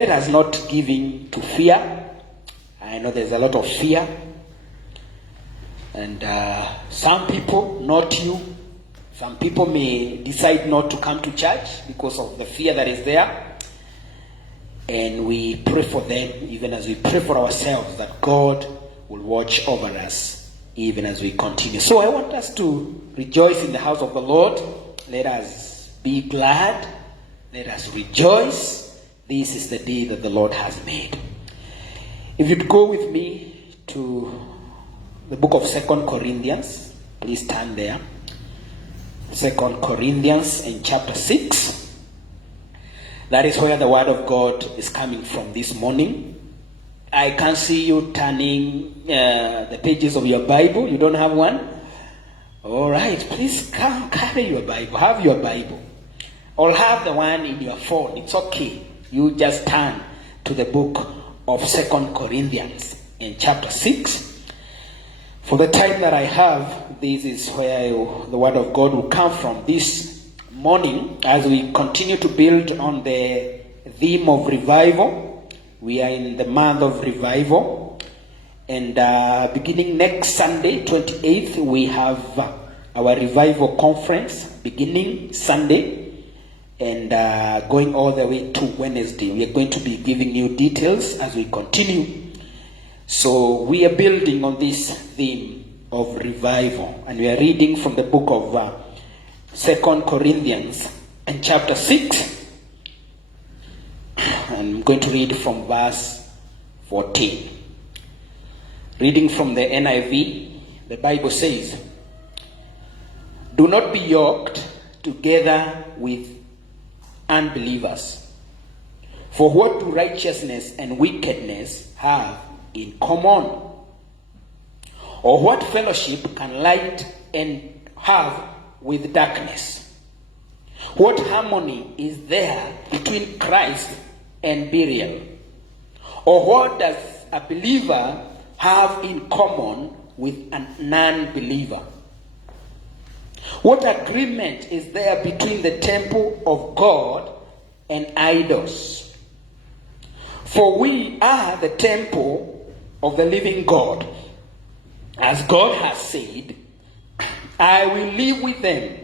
Let us not give in to fear. I know there's a lot of fear. And some people, not you, some people may decide not to come to church because of the fear that is there. And we pray for them, even as we pray for ourselves, that God will watch over us, even as we continue. So I want us to rejoice in the house of the Lord. Let us be glad. Let us rejoice. This is the day that the Lord has made. If you'd go with me to the book of 2 Corinthians, please turn there. 2 Corinthians in chapter 6. That is where the word of God is coming from this morning. I can see you turning the pages of your Bible. You don't have one? All right, please come carry your Bible. Have your Bible. Or have the one in your phone. It's okay. You just turn to the book of 2 Corinthians in chapter 6. For the time that I have, this is where the word of God will come from this morning as we continue to build on the theme of revival. We are in the month of revival, and beginning next Sunday, 28th, we have our revival conference beginning Sunday and going all the way to Wednesday. We are going to be giving you details as we continue. So we are building on this theme of revival, and we are reading from the book of 2 Corinthians and chapter 6. I'm going to read from verse 14. Reading from the NIV, the Bible says, "Do not be yoked together with unbelievers. For what do righteousness and wickedness have in common? Or what fellowship can light and have with darkness? What harmony is there between Christ and Belial? Or what does a believer have in common with a non-believer? What agreement is there between the temple of God and idols? For we are the temple of the living God. As God has said, I will live with them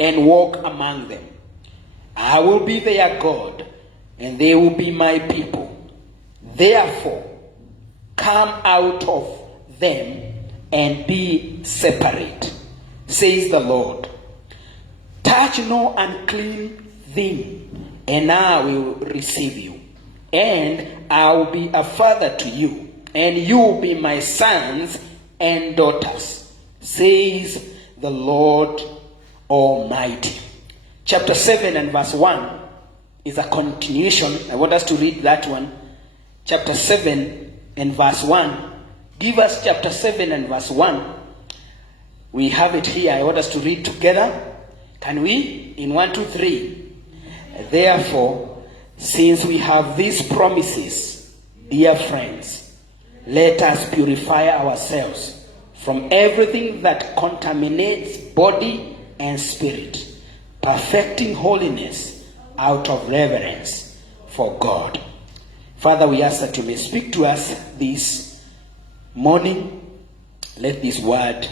and walk among them. I will be their God, and they will be my people. Therefore, come out of them and be separate, says the Lord. Touch no unclean thing, and I will receive you. And I will be a father to you, and you will be my sons and daughters, says the Lord Almighty." Chapter 7 and verse 1 is a continuation. I want us to read that one. Chapter 7 and verse 1. Give us chapter 7 and verse 1. We have it here. I want us to read together. Can we? In 1, 2, 3. "Therefore, since we have these promises, dear friends, let us purify ourselves from everything that contaminates body and spirit, perfecting holiness out of reverence for God." Father, we ask that you may speak to us this morning. Let this word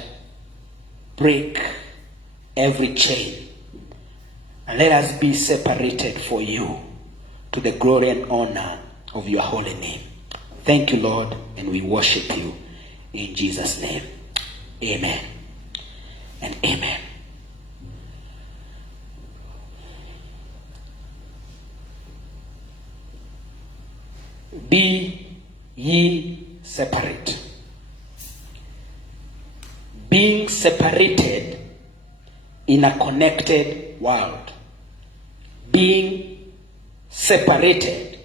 break every chain, and let us be separated for you, to the glory and honor of your holy name. Thank you, Lord, and we worship you in Jesus' name. Amen and amen. Be ye separate. Being separated in a connected world. Being separated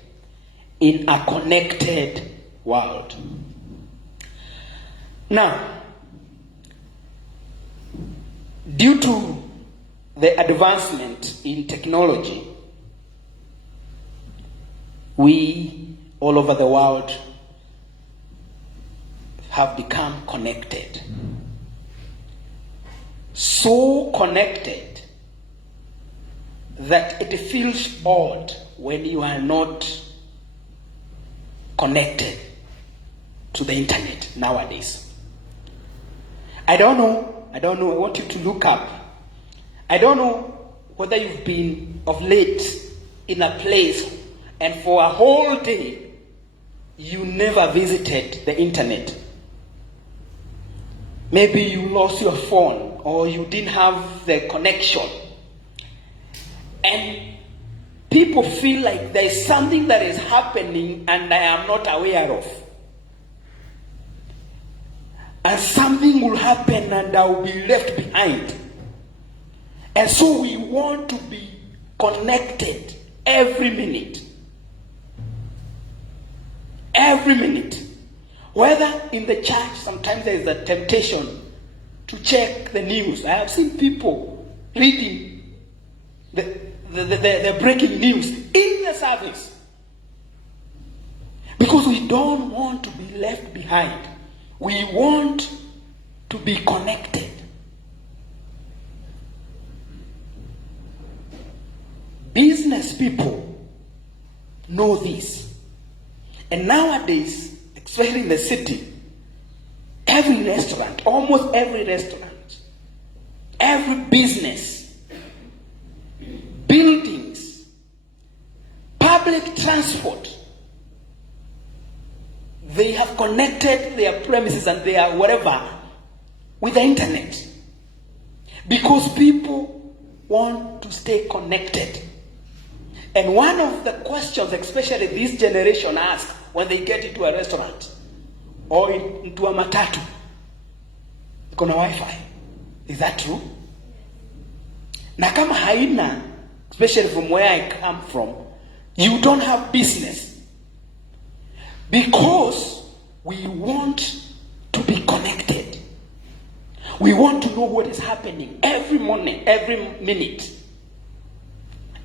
in a connected world. Now, due to the advancement in technology, we all over the world have become connected. So connected that it feels odd when you are not connected to the internet nowadays. I don't know. I want you to look up. I don't know whether you've been of late in a place and for a whole day you never visited the internet. Maybe you lost your phone or you didn't have the connection. And people feel like there is something that is happening and I am not aware of. And something will happen and I will be left behind. And so we want to be connected every minute. Every minute. Whether in the church, sometimes there is a temptation to check the news. I have seen people reading the breaking news in the service. Because we don't want to be left behind. We want to be connected. Business people know this. And nowadays, especially in the city, every restaurant, almost every restaurant, every business, buildings, public transport, they have connected their premises and their whatever with the internet. Because people want to stay connected. And one of the questions, especially this generation asks when they get into a restaurant or into a matatu, kuna Wi-Fi. Is that true? Na kama haina, especially from where I come from, you don't have business. Because we want to be connected. We want to know what is happening every morning, every minute.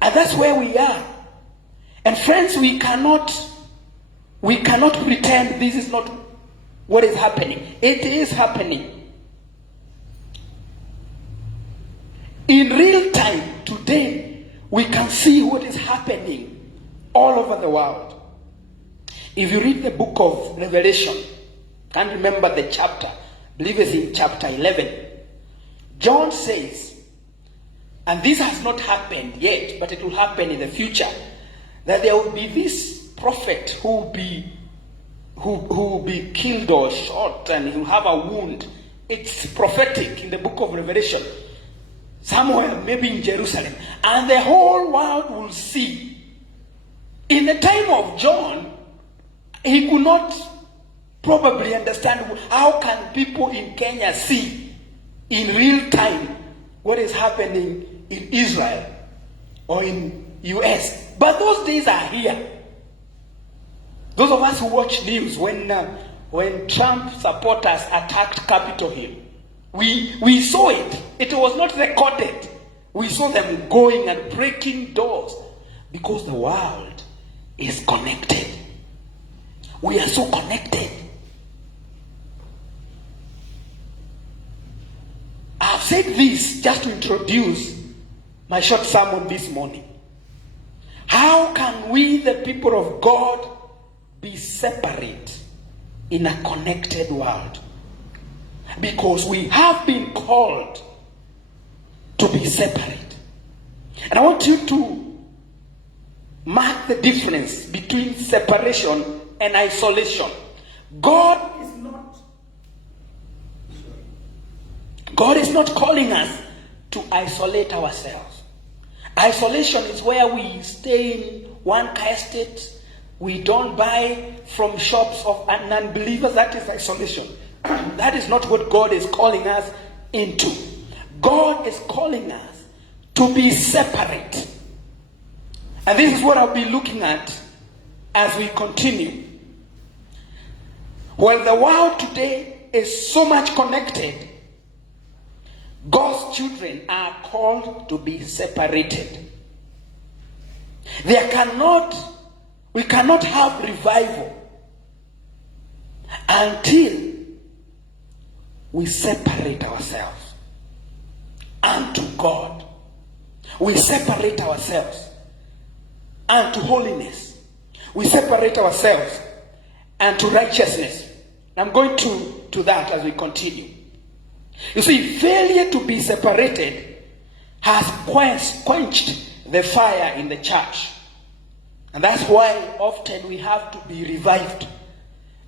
And that's where we are. And friends, we cannot pretend this is not what is happening. It is happening. In real time, today, we can see what is happening all over the world. If you read the book of Revelation, can't remember the chapter, I believe it's in chapter 11, John says, and this has not happened yet, but it will happen in the future, that there will be this prophet who will be killed or shot and he will have a wound. It's prophetic in the book of Revelation, somewhere maybe in Jerusalem, and the whole world will see. In the time of John, he could not probably understand how can people in Kenya see in real time what is happening in Israel or in US. But those days are here. Those of us who watch news when Trump supporters attacked Capitol Hill, we saw it. It was not recorded. We saw them going and breaking doors because the world is connected. We are so connected. I've said this just to introduce my short sermon this morning. How can we, the people of God, be separate in a connected world? Because we have been called to be separate. And I want you to mark the difference between separation and isolation. God is not calling us to isolate ourselves. Isolation is where we stay in one estate. We don't buy from shops of non-believers. That is isolation. That is not what God is calling us into. God is calling us to be separate. And this is what I'll be looking at as we continue. Well, the world today is so much connected. God's children are called to be separated. We cannot have revival until we separate ourselves unto God. We separate ourselves unto holiness. We separate ourselves and to righteousness. I'm going to that as we continue. You see, failure to be separated has quenched the fire in the church. And that's why often we have to be revived.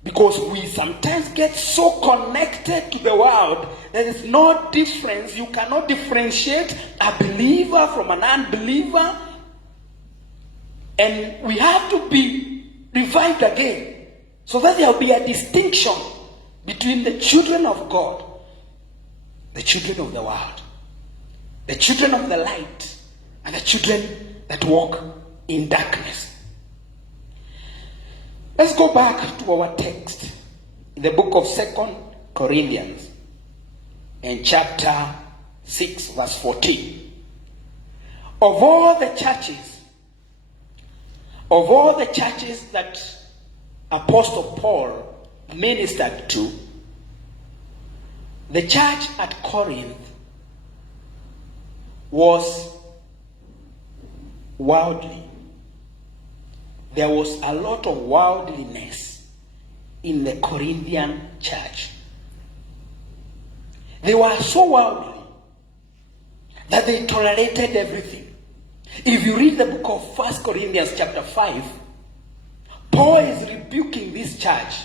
Because we sometimes get so connected to the world, there is no difference. You cannot differentiate a believer from an unbeliever. And we have to be revived again, so that there will be a distinction between the children of God, the children of the world, the children of the light, and the children that walk in darkness. Let's go back to our text in the book of 2 Corinthians in chapter 6 verse 14. Of all the churches that Apostle Paul ministered to, the church at Corinth was worldly. There was a lot of worldliness in the Corinthian church. They were so worldly that they tolerated everything. If you read the book of 1 Corinthians chapter 5, Paul is rebuking this church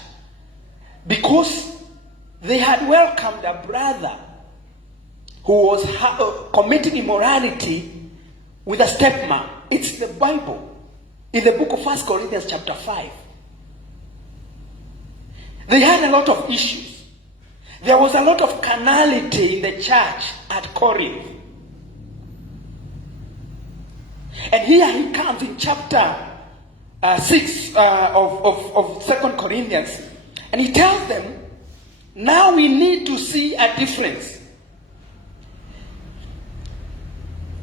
because they had welcomed a brother who was committing immorality with a stepmom. It's the Bible. In the book of 1 Corinthians chapter 5. They had a lot of issues. There was a lot of carnality in the church at Corinth. And here he comes in chapter 6 of 2 Corinthians. And he tells them, now we need to see a difference.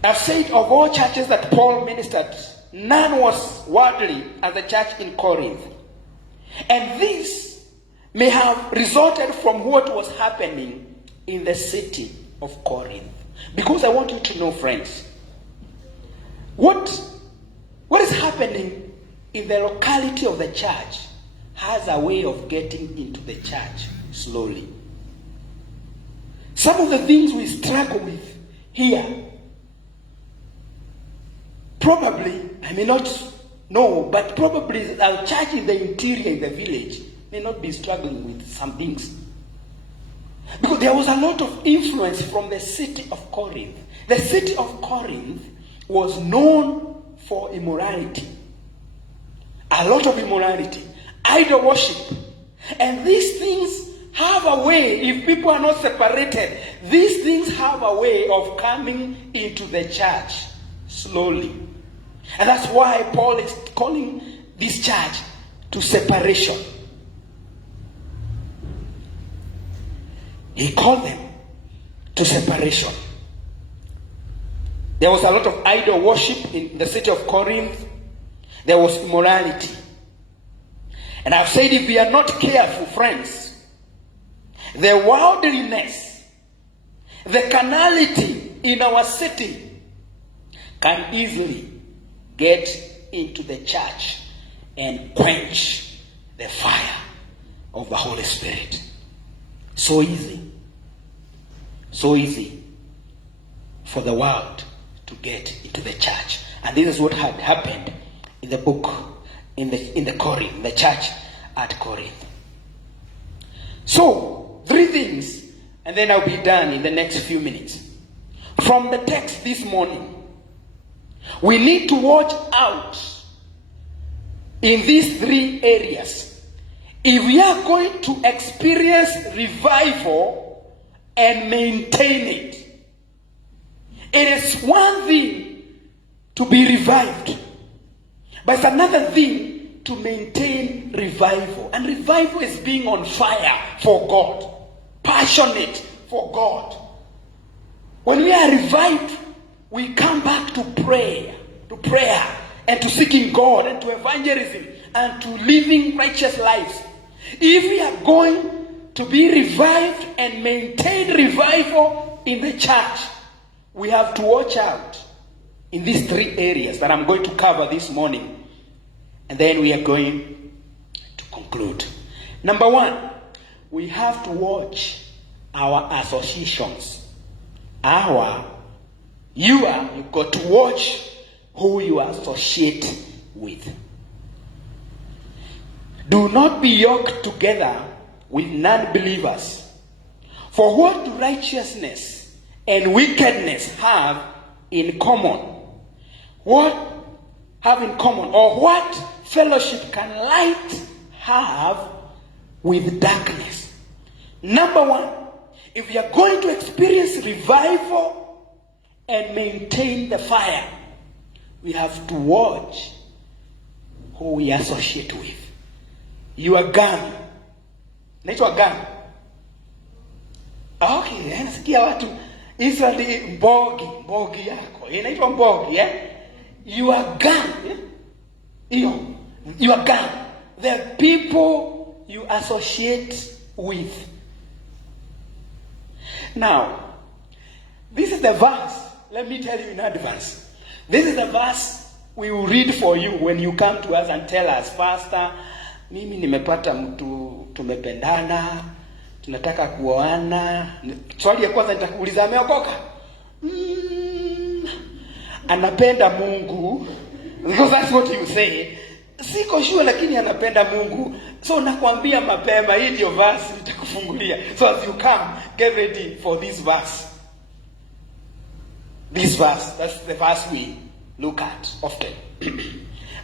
I've said of all churches that Paul ministered, none was worldly as the church in Corinth. And this may have resulted from what was happening in the city of Corinth. Because I want you to know, friends, what is happening in the locality of the church has a way of getting into the church slowly. Some of the things we struggle with here, probably, I may not know, but probably our church in the interior, in the village, may not be struggling with some things. Because there was a lot of influence from the city of Corinth. The city of Corinth was known for immorality. A lot of immorality. Idol worship. And these things have a way, if people are not separated, these things have a way of coming into the church slowly. And that's why Paul is calling this church to separation. He called them to separation. There was a lot of idol worship in the city of Corinth. There was immorality. And I've said, if we are not careful, friends, the worldliness, the carnality in our city can easily get into the church and quench the fire of the Holy Spirit. So easy for the world to get into the church. And this is what had happened in the book, in the church at Corinth. So, 3 things, and then I'll be done in the next few minutes. From the text this morning, we need to watch out in these 3 areas if we are going to experience revival and maintain it. It is one thing to be revived, but it's another thing to maintain revival. And revival is being on fire for God, passionate for God. When we are revived, we come back to prayer, and to seeking God, and to evangelism, and to living righteous lives. If we are going to be revived and maintain revival in the church, we have to watch out in these 3 areas that I'm going to cover this morning. And then we are going to conclude. Number one, we have to watch our associations. You got to watch who you associate with. Do not be yoked together with non-believers. For what do righteousness and wickedness have in common? What have in common? Or what fellowship can light have with darkness? Number one, if you are going to experience revival and maintain the fire, we have to watch who we associate with. Your gang. Naitwa gang. Okay, nasikia watu Israeli mbogi yako. Inaitwa mbogi, Your gang. Your gang. The people you associate with. Now, this is the verse. Let me tell you in advance. This is the verse we will read for you when you come to us and tell us, Pastor, mimi nimepata mtu tumependana, tunataka kuoana. Swali ya kwanza nitakuuliza, ameokoka? Anapenda Mungu. Because that's what you say. Siko sure lakini anapenda Mungu. So nakwambia mapema, hii ndio verse nitakufungulia. So as you come, get ready for this verse. This verse, that's the verse we look at often.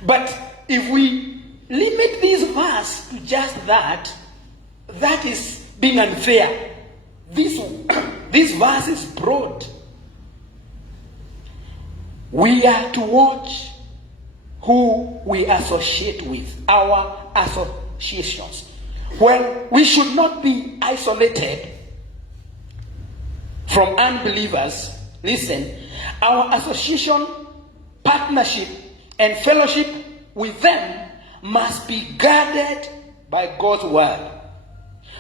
But if we limit this verse to just that is being unfair. This verse is broad. We are to watch who we associate with, our associations. Well, we should not be isolated from unbelievers. Listen, our association, partnership, and fellowship with them must be guarded by God's word.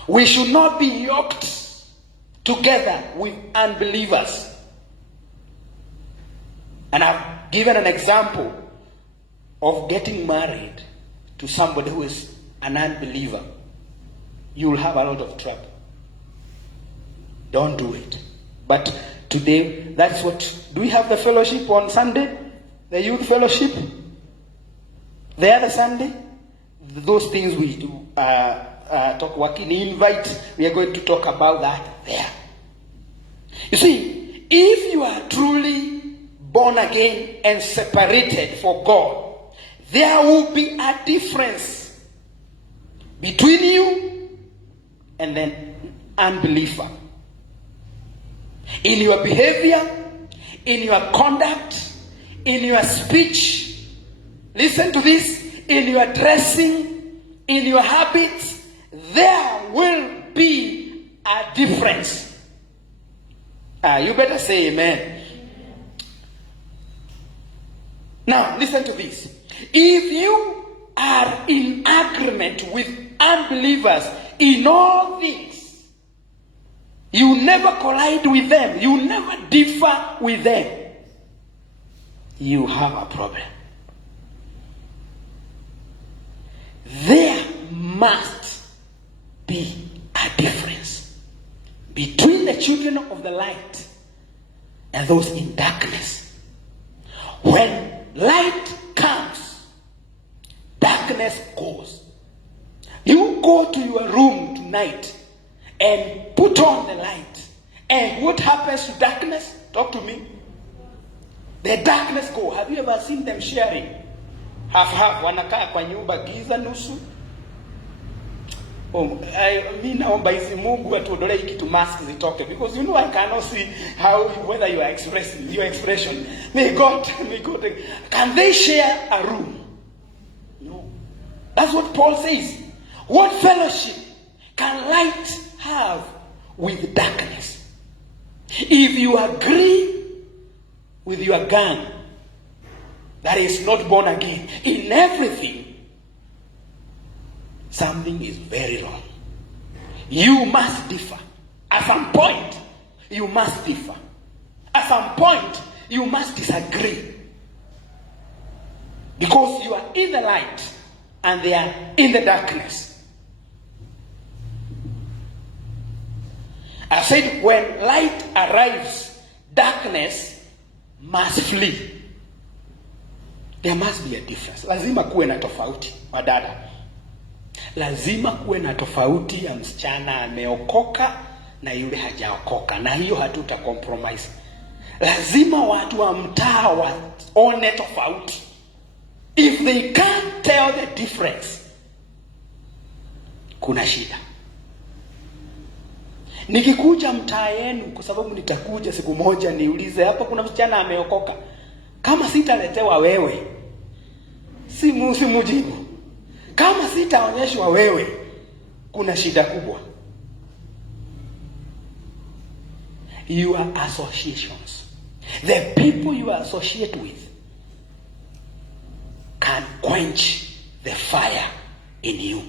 We should not be yoked together with unbelievers. And I've given an example of getting married to somebody who is an unbeliever. You'll have a lot of trouble. Don't do it. But today, that's what... Do we have the fellowship on Sunday? The youth fellowship? The other Sunday? Those things we do, talk working invite, we are going to talk about that there. You see, if you are truly born again and separated for God, there will be a difference between you and an unbeliever. In your behavior, in your conduct, in your speech. Listen to this. In your dressing, in your habits, there will be a difference. You better say amen. Now, listen to this. If you are in agreement with unbelievers in all things, you never collide with them, you never differ with them, you have a problem. There must be a difference between the children of the light and those in darkness. When light comes, darkness goes. You go to your room tonight and put on the light. And what happens to darkness? Talk to me. The darkness go. Have you ever seen them sharing? Half wanakaa kwa nyumba giza nusu. Mi naomba hizi Mungu atuondolee hiki tu mask zitoke, because you know I cannot see how whether you are expressing your expression. May God can they share a room? No. That's what Paul says. What fellowship can light have with darkness? If you agree with your gang that is not born again in everything, something is very wrong. You must differ. At some point, you must differ. At some point, you must disagree. Because you are in the light and they are in the darkness. I said, when light arrives, darkness must flee. There must be a difference. Lazima kuwe na tofauti, wadada. Lazima kuwe na tofauti ya msichana ameokoka na yule hajaokoka. Na hiyo hatuta compromise. Lazima watu wa mtaa waone tofauti. If they can't tell the difference, kuna shida. Nikikuja mtaa yenu, kwa sababu nitakuja siku moja niulize hapa kuna msichana ameokoka, kama sitaletewa wewe, si mujibu. Kama sitaonyeshwa wewe, kuna shida kubwa. Your associations, the people you associate with, can quench the fire in you.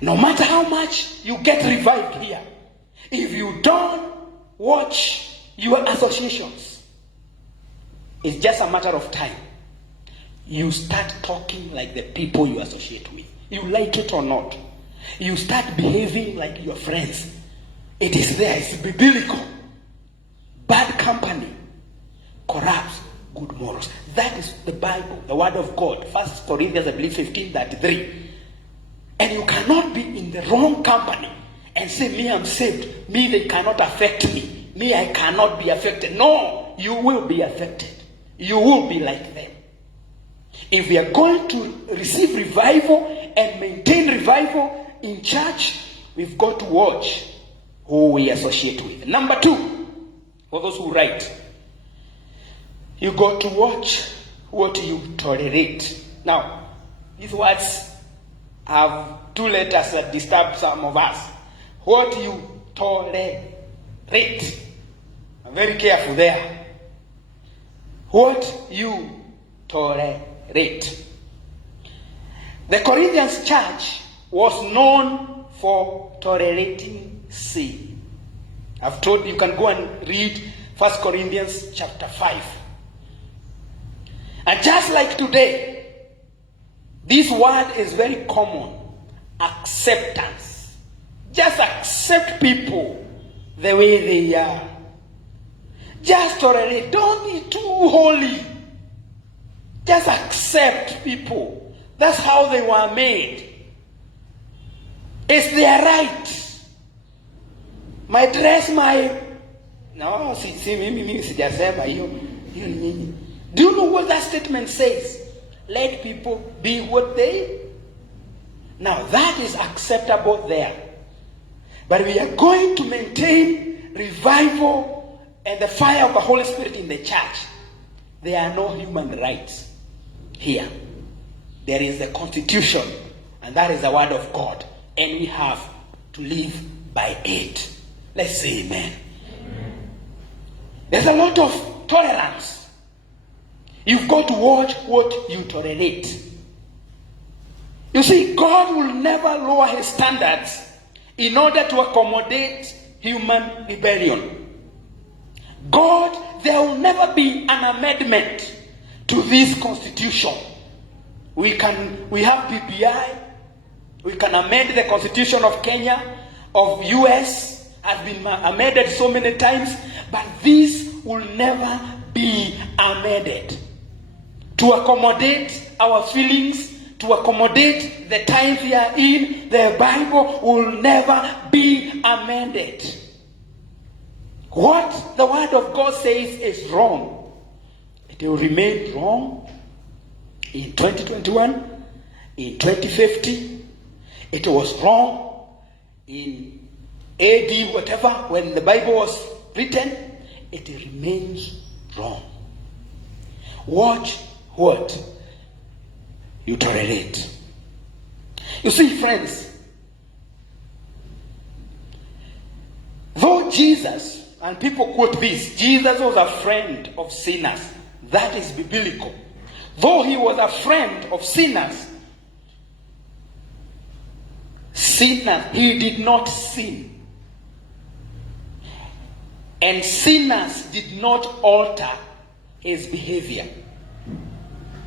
No matter how much you get revived here, if you don't watch your associations, it's just a matter of time. You start talking like the people you associate with. You like it or not. You start behaving like your friends. It is there. It's biblical. Bad company corrupts good morals. That is the Bible, the Word of God. 1 Corinthians, I believe, 15:33. And you cannot be in the wrong company and say, me, I'm saved. Me, they cannot affect me. Me, I cannot be affected. No, you will be affected. You will be like them. If we are going to receive revival and maintain revival in church, we've got to watch who we associate with. Number 2, for those who write, you got to watch what you tolerate. Now, these words have 2 letters that disturb some of us. What you tolerate. I'm very careful there. What you tolerate. The Corinthians church was known for tolerating sin. I've told you can go and read 1 Corinthians chapter 5. And just like today, this word is very common. Acceptance. Just accept people the way they are. Just tolerate. Don't be too holy. Just accept people. That's how they were made. It's their right. My dress, my... No, mimi sijasema hiyo ni nini. Do you know what that statement says? Let people be what they... Now that is acceptable there. But we are going to maintain revival and the fire of the Holy Spirit in the church. There are no human rights here. There is the Constitution, and that is the Word of God. And we have to live by it. Let's say amen. There's a lot of tolerance. You've got to watch what you tolerate. You see, God will never lower his standards in order to accommodate human rebellion. God, there will never be an amendment to this constitution. We have BBI. We can amend the constitution of Kenya, of US, has been amended so many times, but this will never be amended to accommodate our feelings, to accommodate the times we are in. The Bible will never be amended. What the Word of God says is wrong. It will remain wrong in 2021, in 2050. It was wrong in AD, whatever, when the Bible was written. It remains wrong. Watch what you tolerate. You see, friends, though Jesus, and people quote this, Jesus was a friend of sinners. That is biblical. Though he was a friend of sinners, he did not sin. And sinners did not alter his behavior.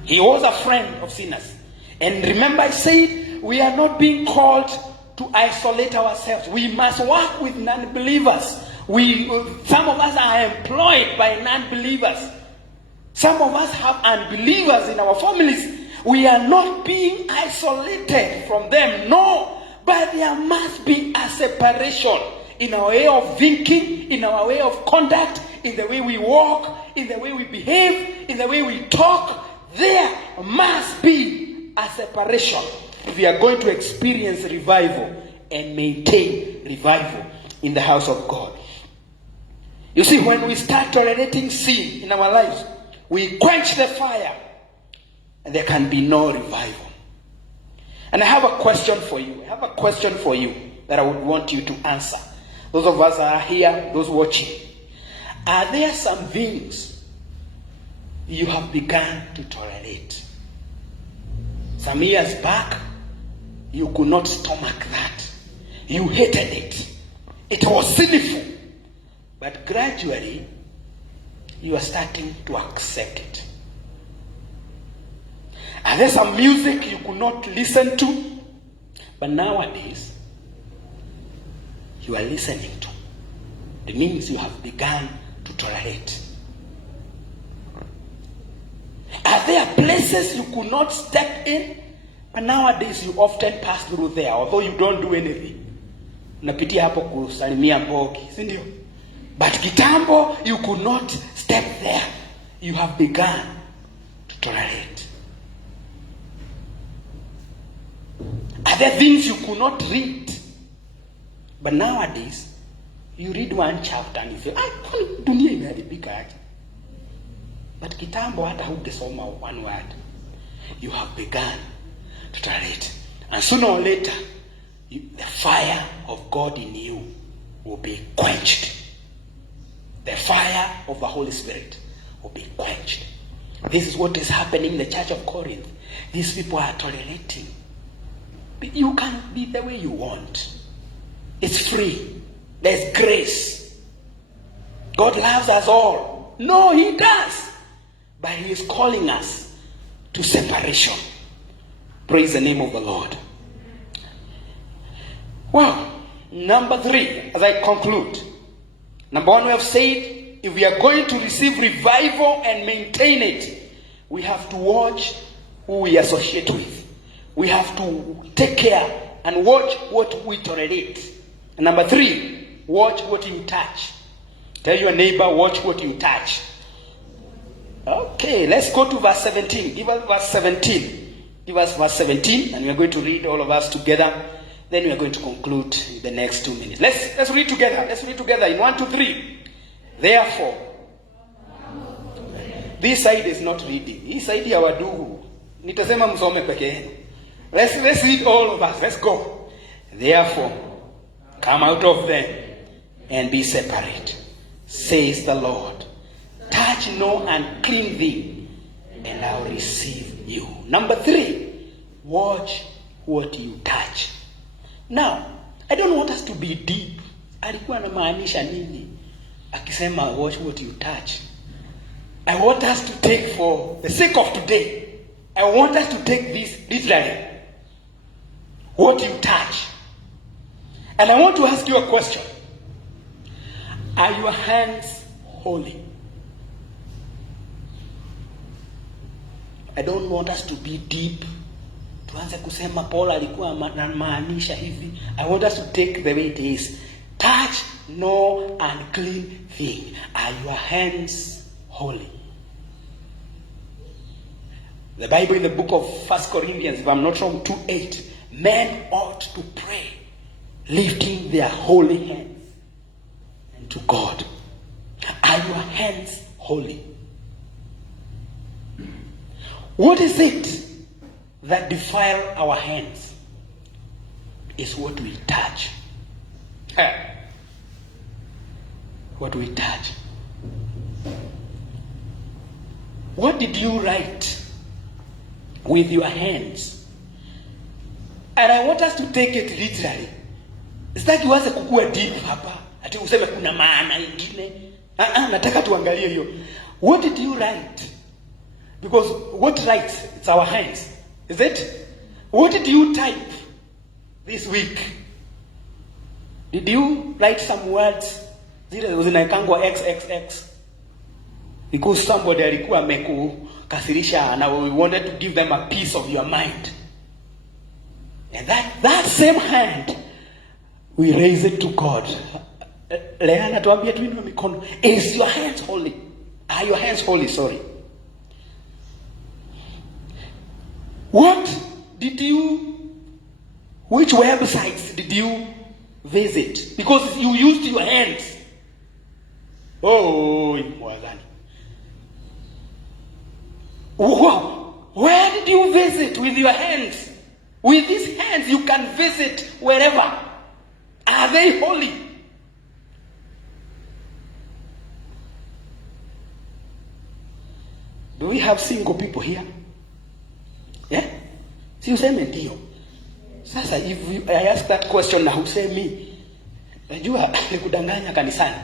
He was a friend of sinners. And remember, I said, we are not being called to isolate ourselves. We must work with non-believers. Some of us are employed by non-believers. Some of us have unbelievers in our families. We are not being isolated from them, no. But there must be a separation in our way of thinking, in our way of conduct, in the way we walk, in the way we behave, in the way we talk. There must be a separation if we are going to experience revival and maintain revival in the house of God. You see, when we start tolerating sin in our lives, we quench the fire and there can be no revival. And I have a question for you. That I would want you to answer. Those of us that are here, those watching. Are there some things you have begun to tolerate? Some years back, you could not stomach that. You hated it. It was sinful. But gradually, you are starting to accept it. Are there some music you could not listen to? But nowadays, you are listening to. It means you have begun to tolerate. Are there places you could not step in? But nowadays you often pass through there, although you don't do anything. Unapitia hapo kusalimia mbogi, si ndio? But kitambo, you could not step there. You have begun to tolerate. Are there things you could not read? But nowadays, you read one chapter and you say, dunia imeharibika aje. But kitambo hata hukusoma one word. You have begun to tolerate. And sooner or later, the fire of God in you will be quenched. The fire of the Holy Spirit will be quenched. This is what is happening in the church of Corinth. These people are tolerating. You can be the way you want. It's free. There's grace. God loves us all. No, He does. But He is calling us to separation. Praise the name of the Lord. Well, number 3, as I conclude. Number 1, we have said, if we are going to receive revival and maintain it, we have to watch who we associate with. We have to take care and watch what we tolerate. And number 3, watch what you touch. Tell your neighbor, watch what you touch. Okay, let's go to verse 17. Give us verse 17. Give us verse 17, and we are going to read all of us together. Then we are going to conclude in the next 2 minutes. Let's read together. Let's read together in 1, 2, 3. Therefore, this side is not reading. This side ya wadugu. Nitasema msome peke yenu. Let's read all of us. Let's go. Therefore, come out of them and be separate, says the Lord. Touch no unclean thing, and I'll receive you. Number 3, watch what you touch. Now, I don't want us to be deep. Alikuwa anamaanisha nini akisema watch what you touch? I want us to take, for the sake of today, I want us to take this literally. What you touch. And I want to ask you a question. Are your hands holy? I don't want us to be deep. Tuanze kusema Paul alikuwa anamaanisha hivi. I want us to take the way it is. Touch no unclean thing. Are your hands holy? The Bible in the book of 1 Corinthians, if I'm not wrong, 2:8, men ought to pray, lifting their holy hands to God. Are your hands holy? What is it that defile our hands? Is what we touch. What we touch. What did you write with your hands? And I want us to take it literally. Sitaki uanze kukua deep hapa. Ati useme kuna maana nyingine. Nataka tuangalie hiyo. What did you write? Because what writes? It's our hands. Is it? What did you type this week? Did you write some words zile zinaekangwa XXX? Because somebody alikuwa amekukasirisha and we wanted to give them a piece of your mind. And that same hand, we raise it to God. Leana tuambia tuinue mikono. Is your hands holy? Are your hands holy? Sorry. Which websites did you visit? Because you used your hands. Oh, mwazani. Wow. Where did you visit with your hands? With these hands you can visit wherever. Are they holy? Do we have single people here? Yeah? Si useme ndio. Sasa if I ask that question na husemi, najua nikudanganya kanisani.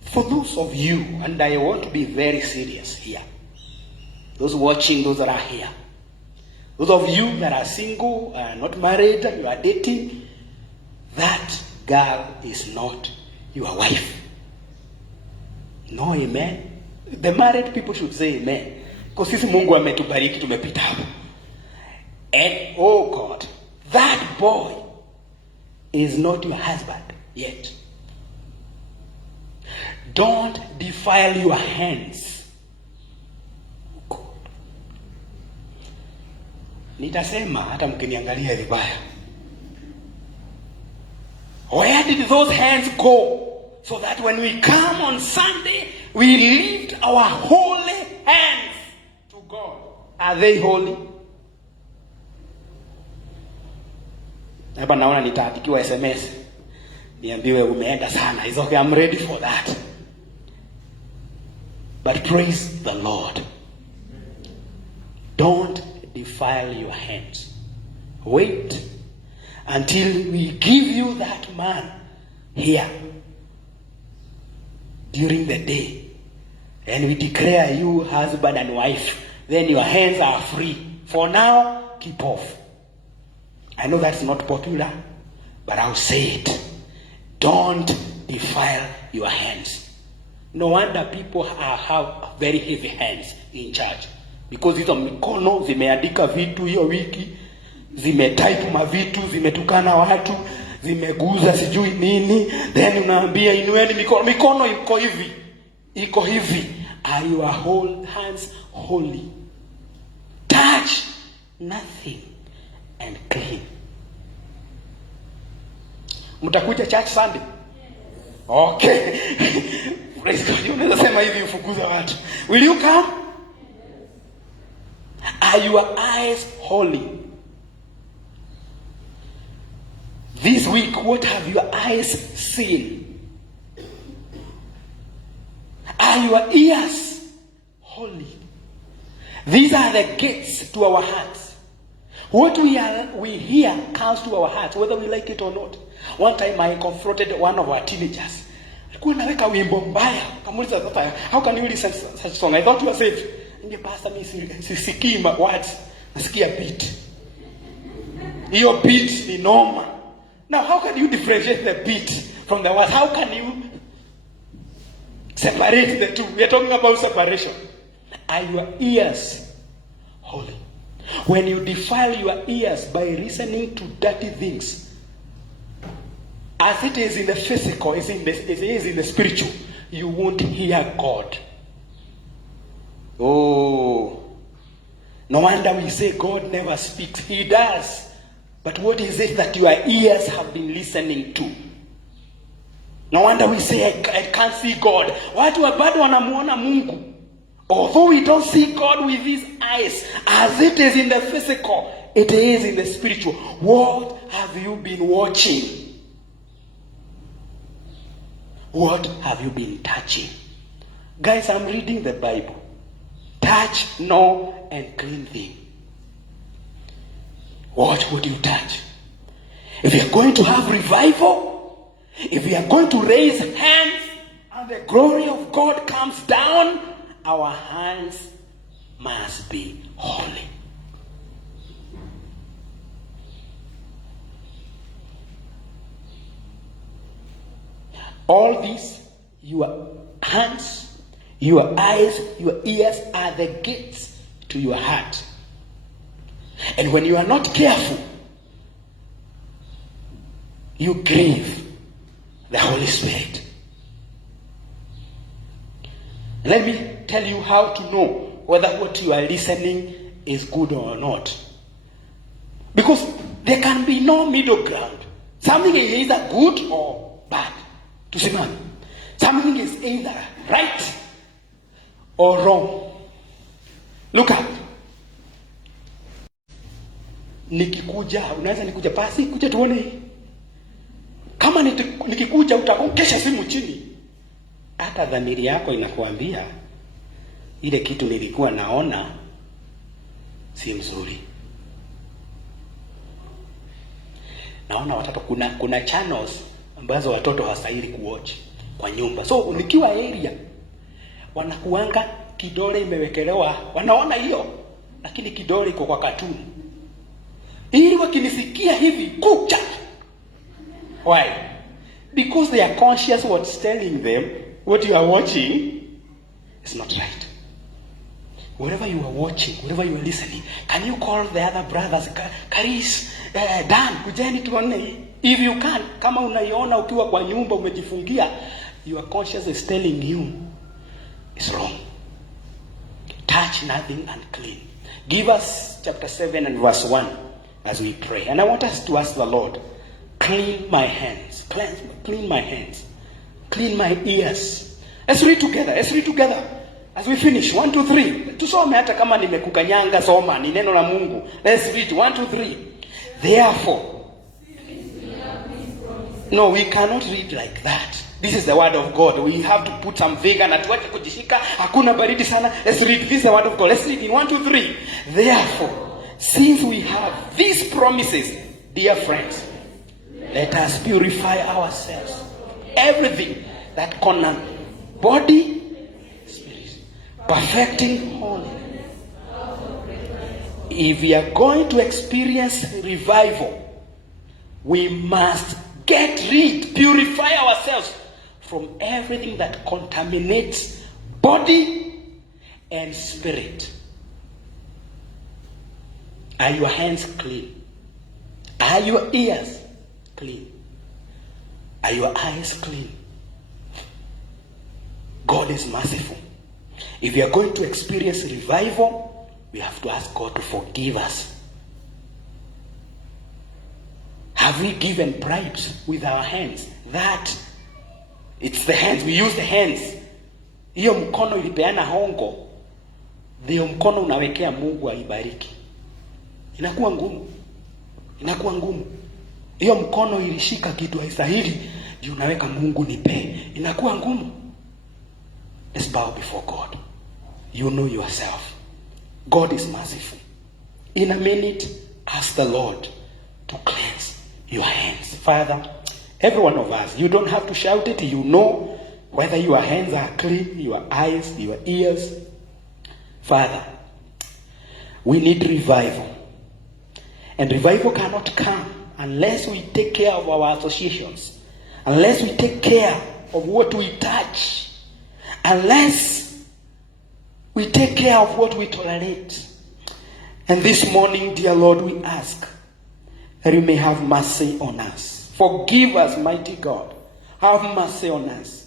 For those of you, and I want to be very serious here, those watching, those that are here, those of you that are single, not married, you are dating, that girl is not your wife. No, amen. The married people should say amen. Because sisi Mungu ametubariki tumepita hapo. And oh God, that boy is not your husband yet. Don't defile your hands. God. Nitasema hata mkiniangalia vibaya. Where did those hands go? So that when we come on Sunday, we lift our holy hands to God. Are they holy? Hapa naona nitaandikiwa SMS. Niambiwe umeenda sana. It's okay, I'm ready for that. But praise the Lord. Don't defile your hands. Wait until we give you that man here during the day. And we declare you husband and wife. Then your hands are free. For now, keep off. I know that's not popular, but I'll say it. Don't defile your hands. No wonder people have very heavy hands in church. Because hizo mikono zimeandika vitu hiyo wiki, zimetype mavitu, zimetukana watu, zimeguza sijui nini, then unaambia inueni mikono. Mikono iko hivi. Iko hivi. Are your whole hands holy? Touch nothing and clean. Mtakuja church Sunday? Okay. Praise God. Unaweza sema hivi ufukuza watu. Will you come? Are your eyes holy? This week, what have your eyes seen? Are your ears holy? These are the gates to our hearts. What we hear comes to our hearts, whether we like it or not. One time I confronted one of our teenagers. Alikuwa anaweka wimbo mbaya. Kamuuliza sasa, how can you listen to such song? I thought you were saved. Ndio pastor, mimi sisikii words, nasikia beat. Hiyo beat ni noma. Now how can you differentiate the beat from the words? How can you separate the two? We are talking about separation. Are your ears holy? When you defile your ears by listening to dirty things, as it is in the physical, it is in the spiritual, you won't hear God. Oh, no wonder we say God never speaks. He does. But what is it that your ears have been listening to? No wonder we say I can't see God. Watu bado wanamuona Mungu. Although we don't see God with these eyes, as it is in the physical, it is in the spiritual. What have you been watching? What have you been touching? Guys, I'm reading the Bible. Touch no unclean thing. What would you touch? If you're going to have revival, if we are going to raise hands and the glory of God comes down, our hands must be holy. All these, your hands, your eyes, your ears are the gates to your heart. And when you are not careful, you grieve the Holy Spirit. Let me tell you how to know whether what you are listening is good or not. Because there can be no middle ground. Something is either good or bad. Tusimame. Something is either right or wrong. Look up. Nikikuja, unaweza nikuja basi, kuja tuone. Kama nikikuja utakokesha simu chini. Hata dhamiri yako inakuambia ile kitu nilikuwa naona si mzuri. Naona watoto kuna channels ambazo watoto hawastahili kuwatch kwa nyumba. So nikiwa area wanakuanga kidole imewekelewa, wanaona hiyo lakini kidole iko kwa cartoon. Ili wakinisikia hivi kucha. Why? Because they are conscious what's telling them what you are watching is not right. Wherever you are watching, wherever you are listening, can you call the other brothers, Karis, Dan, kujeni tuone? If you can, kama unaiona ukiwa kwa nyumba umejifungia, your conscience is telling you it's wrong. Touch nothing unclean. Give us chapter 7 and verse 1 as we pray. And I want us to ask the Lord, clean my hands, clean my hands, clean my ears. Let's read together, As we finish, 1, 2, 3. Tusome hata kama nimekukanyanga, soma, ni neno la Mungu. Let's read, 1, 2, 3. Therefore, no, we cannot read like that. This is the word of God. We have to put some vigor na tuache kujishika. Hakuna baridi sana. Let's read. This is the word of God. Let's read in 1, 2, 3. Therefore, since we have these promises, dear friends, let us purify ourselves. Everything that concerns body, spirit, perfecting holiness. If we are going to experience revival, we must purify ourselves from everything that contaminates body and spirit. Are your hands clean? Are your ears clean? Are your eyes clean? God is merciful. If we are going to experience revival, we have to ask God to forgive us. Have we given bribes with our hands? That it's the hands. We use the hands. Hiyo mkono ilipeana hongo. Hiyo mkono unawekea Mungu aibariki. Inakuwa ngumu. Hiyo mkono ilishika kitu haistahili, ndio unaweka Mungu nipe. Inakuwa ngumu. Let's bow before God. You know yourself. God is merciful. In a minute, ask the Lord to cleanse your hands. Father, every one of us, you don't have to shout it. You know whether your hands are clean, your eyes, your ears. Father, we need revival. And revival cannot come unless we take care of our associations, unless we take care of what we touch, unless we take care of what we tolerate. And this morning, dear Lord, we ask that you may have mercy on us. Forgive us, mighty God. Have mercy on us.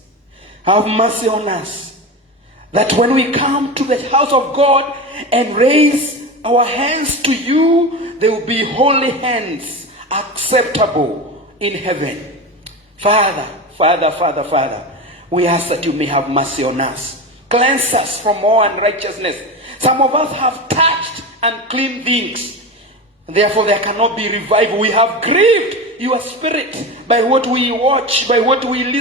Have mercy on us. That when we come to the house of God and raise our hands to you, they will be holy hands, acceptable in heaven. Father, we ask that you may have mercy on us. Cleanse us from all unrighteousness. Some of us have touched unclean things. Therefore, there cannot be revival. We have grieved your spirit by what we watch, by what we listen.